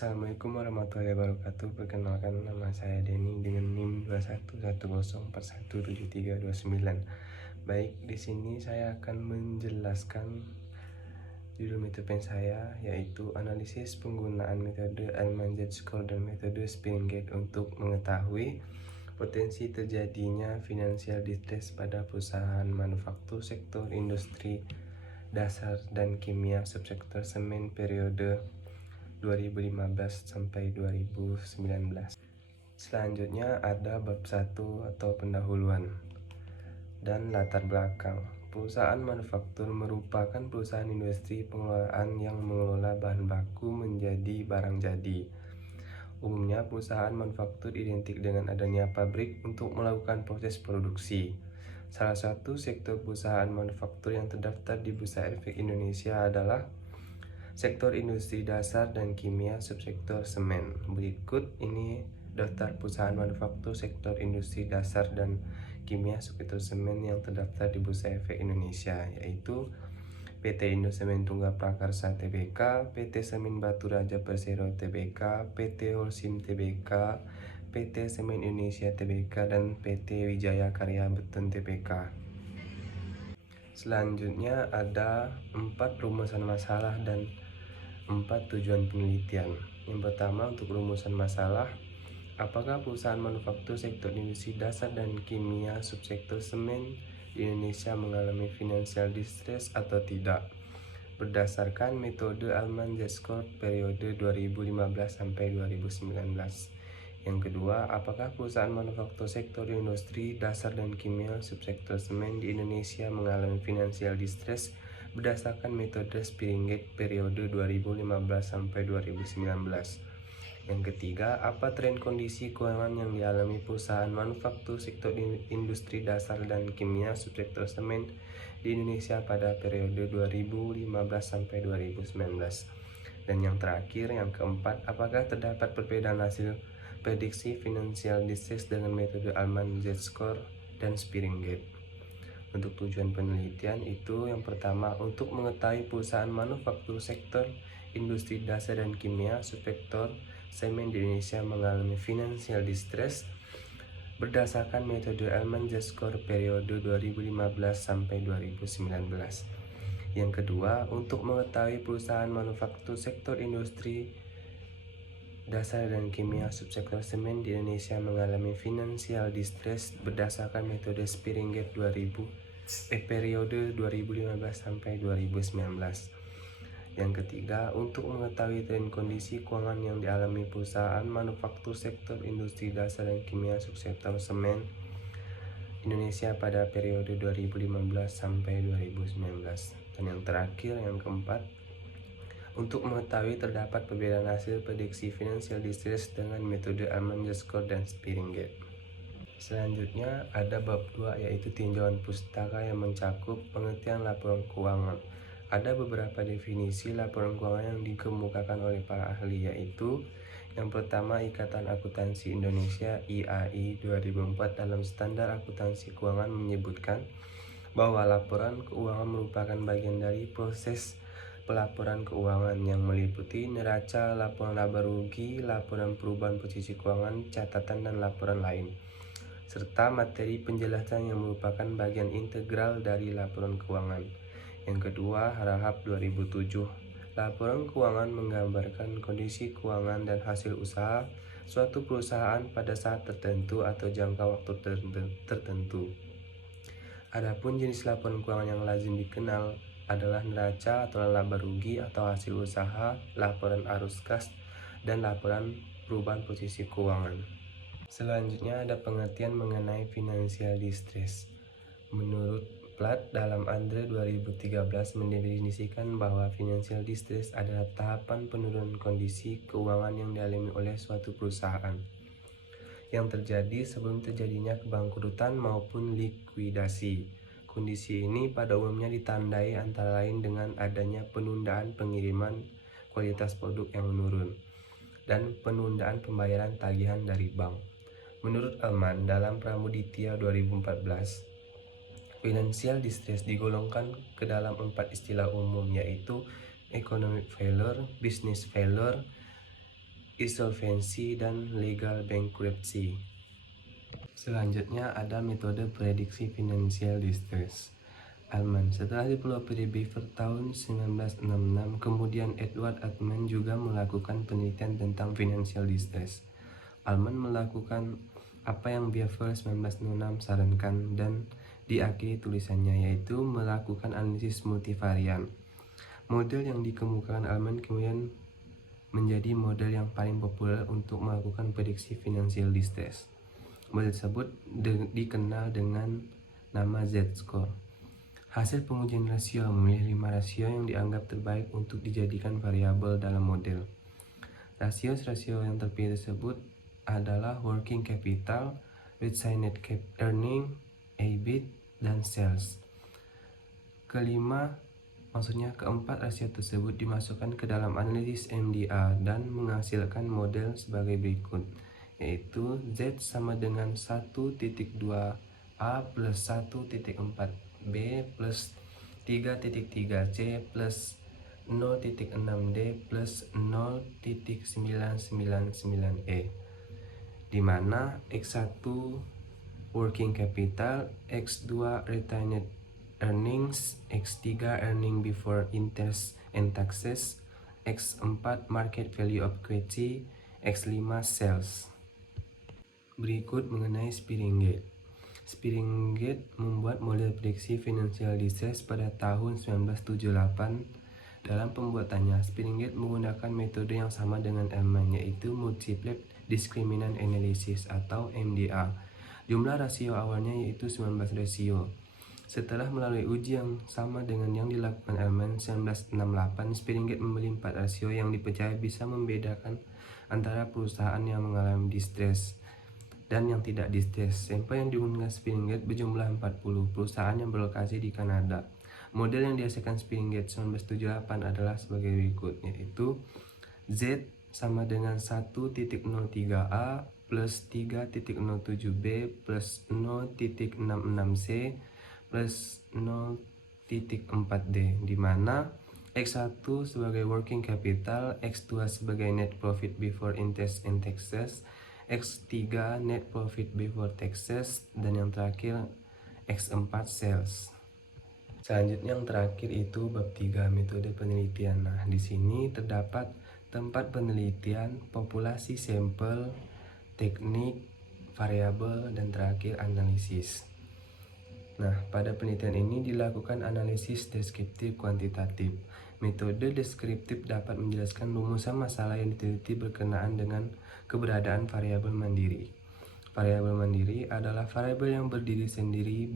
Assalamualaikum warahmatullahi wabarakatuh. Perkenalkan, nama saya Denny dengan NIM 2110417329. Baik, di sini saya akan menjelaskan judul metode saya, yaitu analisis penggunaan metode Alman Z-score dan metode Spinning Gate untuk mengetahui potensi terjadinya financial distress pada perusahaan manufaktur sektor industri dasar dan kimia subsektor semen periode 2015 sampai 2019. Selanjutnya ada bab 1 atau pendahuluan dan latar belakang. Perusahaan manufaktur merupakan perusahaan industri pengelolaan yang mengelola bahan baku menjadi barang jadi. Umumnya perusahaan manufaktur identik dengan adanya pabrik untuk melakukan proses produksi. Salah satu sektor perusahaan manufaktur yang terdaftar di Bursa Efek Indonesia adalah sektor industri dasar dan kimia subsektor semen. Berikut ini daftar perusahaan manufaktur sektor industri dasar dan kimia subsektor semen yang terdaftar di Bursa Efek Indonesia, yaitu PT Indo Semen Tunggal Prakarsa Tbk, PT Semen Batu Raja Persero Tbk, PT Holcim Tbk, PT Semen Indonesia Tbk, dan PT Wijaya Karya Beton Tbk. Selanjutnya ada 4 rumusan masalah dan 4 tujuan penelitian. Yang pertama, untuk rumusan masalah, apakah perusahaan manufaktur sektor industri dasar dan kimia subsektor semen di Indonesia mengalami financial distress atau tidak, berdasarkan metode Alman Z-score periode 2015 sampai 2019. Yang kedua, apakah perusahaan manufaktur sektor industri dasar dan kimia subsektor semen di Indonesia mengalami financial distress berdasarkan metode Spinning Gate periode 2015 sampai 2019. Yang ketiga, apa tren kondisi keuangan yang dialami perusahaan manufaktur sektor industri dasar dan kimia subsektor semen di Indonesia pada periode 2015 sampai 2019. Dan yang terakhir, yang keempat, apakah terdapat perbedaan hasil prediksi financial distress dengan metode Alman Z-score dan Spinning Gate. Untuk tujuan penelitian itu, yang pertama, untuk mengetahui perusahaan manufaktur sektor industri dasar dan kimia subsektor semen di Indonesia mengalami financial distress berdasarkan metode Alman Z-score periode 2015 sampai 2019. Yang kedua, untuk mengetahui perusahaan manufaktur sektor industri dasar dan kimia subsektor semen di Indonesia mengalami financial distress berdasarkan metode Spinning Gate periode 2015 sampai 2019. Yang ketiga, untuk mengetahui tren kondisi keuangan yang dialami perusahaan manufaktur sektor industri dasar dan kimia subsektor semen Indonesia pada periode 2015 sampai 2019. Dan yang terakhir, yang keempat, untuk mengetahui terdapat perbedaan hasil prediksi financial distress dengan metode Alman Z-score dan Spinning Gate. Selanjutnya ada bab 2, yaitu tinjauan pustaka yang mencakup pengertian laporan keuangan. Ada beberapa definisi laporan keuangan yang dikemukakan oleh para ahli, yaitu yang pertama, Ikatan Akuntansi Indonesia IAI 2004 dalam Standar Akuntansi Keuangan menyebutkan bahwa laporan keuangan merupakan bagian dari proses pelaporan keuangan yang meliputi neraca, laporan laba rugi, laporan perubahan posisi keuangan, catatan, dan laporan lain, serta materi penjelasan yang merupakan bagian integral dari laporan keuangan. Yang kedua, Harahap 2007. Laporan keuangan menggambarkan kondisi keuangan dan hasil usaha suatu perusahaan pada saat tertentu atau jangka waktu tertentu. Adapun jenis laporan keuangan yang lazim dikenal adalah neraca atau laba rugi atau hasil usaha, laporan arus kas, dan laporan perubahan posisi keuangan. Selanjutnya ada pengertian mengenai financial distress. Menurut Platt dalam Andre 2013 mendefinisikan bahwa financial distress adalah tahapan penurunan kondisi keuangan yang dialami oleh suatu perusahaan yang terjadi sebelum terjadinya kebangkrutan maupun likuidasi. Kondisi ini pada umumnya ditandai antara lain dengan adanya penundaan pengiriman kualitas produk yang menurun dan penundaan pembayaran tagihan dari bank. Menurut Alman dalam Pramuditya 2014, financial distress digolongkan ke dalam 4 istilah umum, yaitu economic failure, business failure, insolvency, dan legal bankruptcy. Selanjutnya ada metode prediksi financial distress. Altman. Setelah dipelopori Beaver tahun 1966, kemudian Edward Altman juga melakukan penelitian tentang financial distress. Altman melakukan apa yang Beaver 1966 sarankan dan diakhiri tulisannya, yaitu melakukan analisis multivarian. Model yang dikemukakan Altman kemudian menjadi model yang paling populer untuk melakukan prediksi financial distress. Model tersebut dikenal dengan nama Z-score. Hasil pengujian rasio memilih 5 rasio yang dianggap terbaik untuk dijadikan variabel dalam model. Rasio yang terpilih tersebut adalah working capital, retained earning, EBIT, dan sales. Keempat rasio tersebut dimasukkan ke dalam analisis MDA dan menghasilkan model sebagai berikut, yaitu Z sama dengan 1.2A plus 1.4B plus 3.3C plus 0.6D plus 0.999E, di mana X1 working capital, X2 retained earnings, X3 earning before interest and taxes, X4 market value of equity, X5 sales. Berikut mengenai Spearinggate. Spearinggate membuat model prediksi financial distress pada tahun 1978. Dalam pembuatannya, Spearinggate menggunakan metode yang sama dengan Altman, yaitu Multiple Discriminant Analysis atau MDA. Jumlah rasio awalnya yaitu 19 rasio. Setelah melalui uji yang sama dengan yang dilakukan Altman 1968, Spearinggate membeli 4 rasio yang dipercaya bisa membedakan antara perusahaan yang mengalami distress dan yang tidak distress. Sampel yang digunakan Spearinggate berjumlah 40 perusahaan yang berlokasi di Kanada. Model yang dihasilkan Spearinggate 1978 adalah sebagai berikut, yaitu Z sama dengan 1.03A plus 3.07B plus 0.66C plus 0.4D, di mana X1 sebagai working capital, X2 sebagai net profit before interest and taxes, X3 net profit before taxes, dan yang terakhir X4 sales. Selanjutnya yang terakhir itu bab 3 metode penelitian. Nah, di sini terdapat tempat penelitian, populasi sampel, teknik, variabel, dan terakhir analisis. Nah, pada penelitian ini dilakukan analisis deskriptif kuantitatif. Metode deskriptif dapat menjelaskan rumusan masalah yang diteliti berkenaan dengan keberadaan variabel mandiri. Variabel mandiri adalah variabel yang berdiri sendiri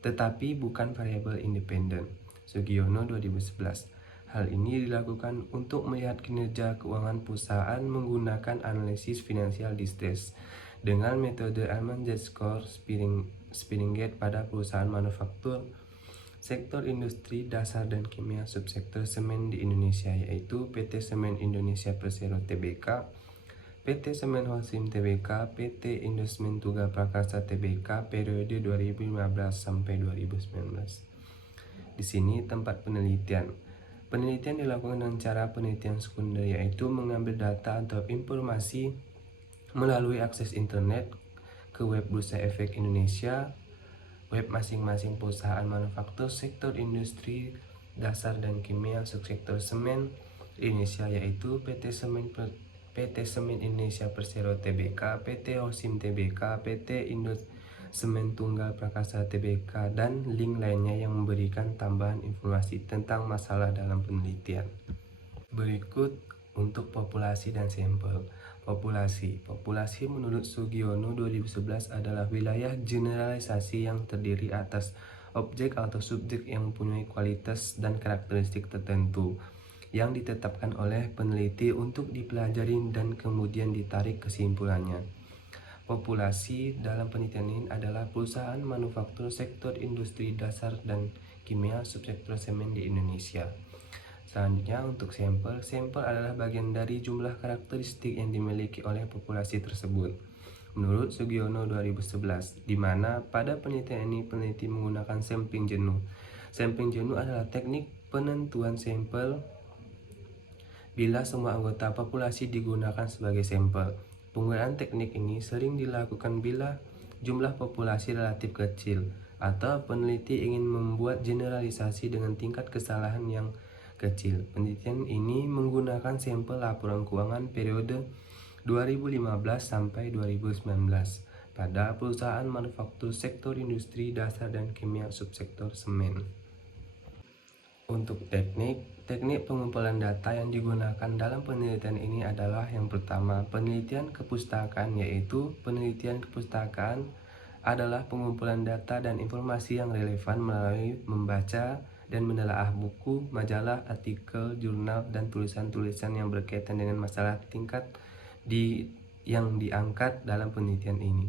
tetapi bukan variabel independen. Sugiono 2011. Hal ini dilakukan untuk melihat kinerja keuangan perusahaan menggunakan analisis financial distress dengan metode Altman Z-score Spearinggate pada perusahaan manufaktur, sektor industri dasar dan kimia subsektor semen di Indonesia, yaitu PT Semen Indonesia Persero Tbk, PT Semen Holcim Tbk, PT Indosmen Tunggal Prakasa Tbk periode 2015 sampai 2019. Di sini tempat penelitian. Penelitian dilakukan dengan cara penelitian sekunder, yaitu mengambil data atau informasi melalui akses internet ke web Bursa Efek Indonesia, web masing-masing perusahaan manufaktur sektor industri dasar dan kimia subsektor semen Indonesia, yaitu PT Semen Indonesia Persero Tbk, PT Holcim Tbk, PT Indosmen Tunggal Prakasa Tbk, dan link lainnya yang memberikan tambahan informasi tentang masalah dalam penelitian. Berikut untuk populasi dan sampel. Populasi menurut Sugiono 2011 adalah wilayah generalisasi yang terdiri atas objek atau subjek yang mempunyai kualitas dan karakteristik tertentu yang ditetapkan oleh peneliti untuk dipelajari dan kemudian ditarik kesimpulannya. Populasi dalam penelitian ini adalah perusahaan manufaktur sektor industri dasar dan kimia subsektor semen di Indonesia. Selanjutnya untuk sampel adalah bagian dari jumlah karakteristik yang dimiliki oleh populasi tersebut. Menurut Sugiono 2011, di mana pada penelitian ini peneliti menggunakan sampling jenuh. Sampling jenuh adalah teknik penentuan sampel bila semua anggota populasi digunakan sebagai sampel. Penggunaan teknik ini sering dilakukan bila jumlah populasi relatif kecil atau peneliti ingin membuat generalisasi dengan tingkat kesalahan yang kecil. Penelitian ini menggunakan sampel laporan keuangan periode 2015 sampai 2019 pada perusahaan manufaktur sektor industri dasar dan kimia subsektor semen. Untuk teknik pengumpulan data yang digunakan dalam penelitian ini adalah yang pertama, penelitian kepustakaan, yaitu penelitian kepustakaan adalah pengumpulan data dan informasi yang relevan melalui membaca dan menelaah buku, majalah, artikel, jurnal, dan tulisan-tulisan yang berkaitan dengan masalah tingkat yang diangkat dalam penelitian ini.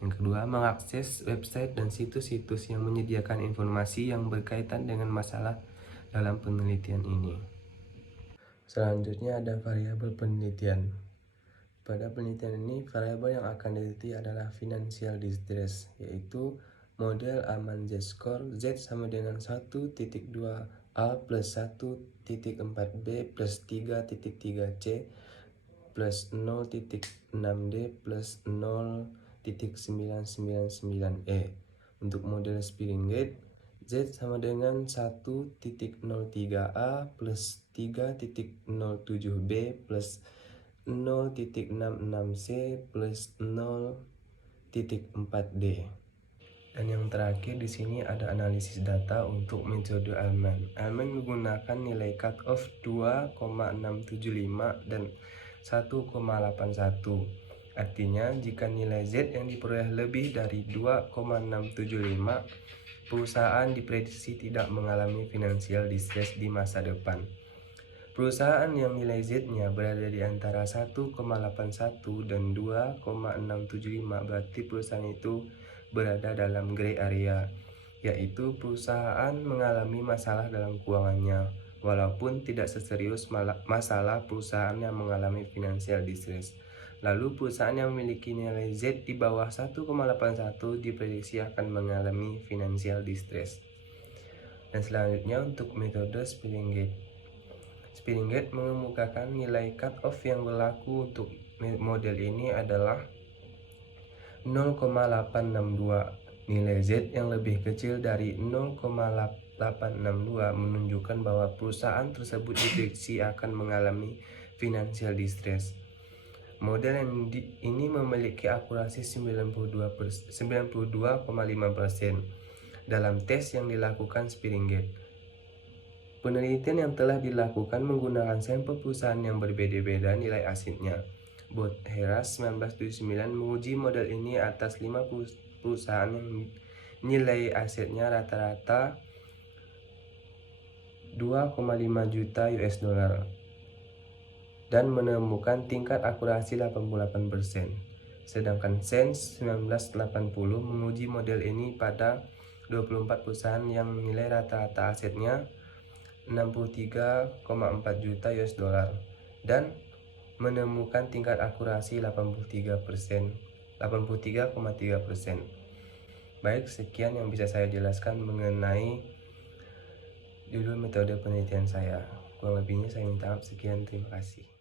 Yang kedua, mengakses website dan situs-situs yang menyediakan informasi yang berkaitan dengan masalah dalam penelitian ini. Selanjutnya ada variabel penelitian. Pada penelitian ini, variabel yang akan diteliti adalah financial distress, yaitu model aman Z-score Z sama dengan 1.2A plus 1.4B plus 3.3C plus 0.6D plus 0.999E. Untuk model Spiringate, Z sama dengan 1.03A plus 3.07B plus 0.66C plus 0.4D. Dan yang terakhir di sini ada analisis data untuk metode Alman. Alman menggunakan nilai cut-off 2,675 dan 1,81. Artinya, jika nilai Z yang diperoleh lebih dari 2,675, perusahaan diprediksi tidak mengalami financial distress di masa depan. Perusahaan yang nilai Z-nya berada di antara 1,81 dan 2,675 berarti perusahaan itu berada dalam gray area, yaitu perusahaan mengalami masalah dalam keuangannya, walaupun tidak seserius masalah perusahaan yang mengalami financial distress. Lalu perusahaan yang memiliki nilai Z di bawah 1,81 diprediksi akan mengalami financial distress. Dan selanjutnya untuk metode Spiringate. Spiringate mengemukakan nilai cut-off yang berlaku untuk model ini adalah 0,862. Nilai Z yang lebih kecil dari 0,862 menunjukkan bahwa perusahaan tersebut diprediksi akan mengalami financial distress. Model ini memiliki akurasi 92,5% dalam tes yang dilakukan Spiringate. Penelitian yang telah dilakukan menggunakan sampel perusahaan yang berbeda-beda nilai asidnya. Heras 1979 menguji model ini atas 5 perusahaan yang nilai asetnya rata-rata 2,5 juta US dollar dan menemukan tingkat akurasi 88%. Sedangkan Sense 1980 menguji model ini pada 24 perusahaan yang nilai rata-rata asetnya 63,4 juta US dollar dan menemukan tingkat akurasi 83,3%. Baik, sekian yang bisa saya jelaskan mengenai judul metode penelitian saya. Kurang lebihnya saya minta maaf. Sekian, terima kasih.